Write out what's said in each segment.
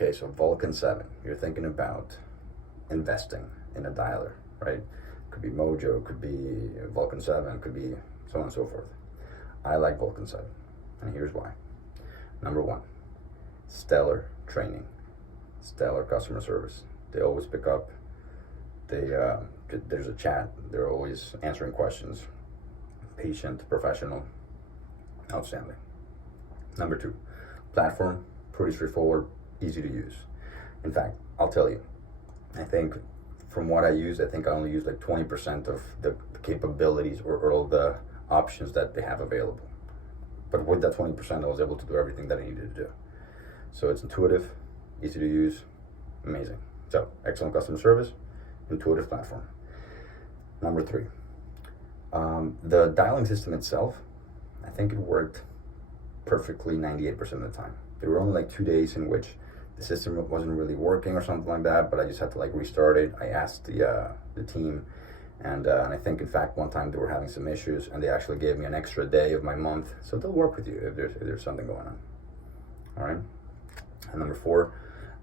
Okay, so Vulcan7, you're thinking about investing in a dialer, right? Could be Mojo, could be Vulcan7, could be so on and so forth. I like Vulcan7, and here's why. Number one, stellar training, stellar customer service. They always pick up. There's a chat. They're always answering questions. Patient, professional, outstanding. Number two, platform, pretty straightforward, easy to use. In fact, I'll tell you, I think from what I use, I think I only use like 20% of the capabilities or all the options that they have available. But with that 20%, I was able to do everything that I needed to do. So it's intuitive, easy to use, amazing. So excellent customer service, intuitive platform. Number three, the dialing system itself, I think it worked perfectly 98% of the time. There were only like 2 days in which the system wasn't really working or something like that, but I just had to like restart it. I asked the team, and I think in fact one time they were having some issues, and they actually gave me an extra day of my month, so they'll work with you if there's something going on. All right. And number four,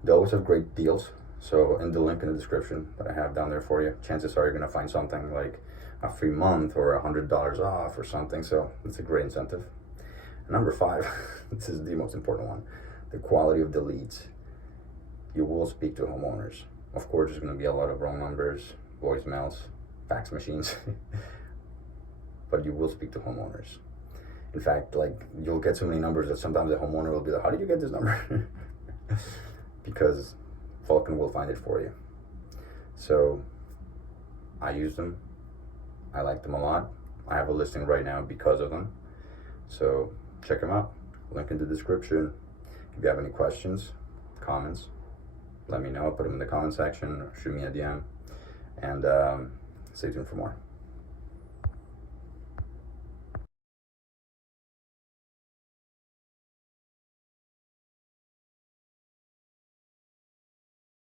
they always have great deals. So in the link in the description that I have down there for you, chances are you're gonna find something like a free month or $100 off or something. So it's a great incentive. And number five, this is the most important one, the quality of the leads. You will speak to homeowners. Of course, there's going to be a lot of wrong numbers, voicemails, fax machines, but you will speak to homeowners. In fact, like you'll get so many numbers that sometimes the homeowner will be like, how did you get this number? Because Vulcan will find it for you. So I use them. I like them a lot. I have a listing right now because of them. So check them out. Link in the description. If you have any questions, comments, let me know. Put them in the comment section or shoot me a DM. And stay tuned for more.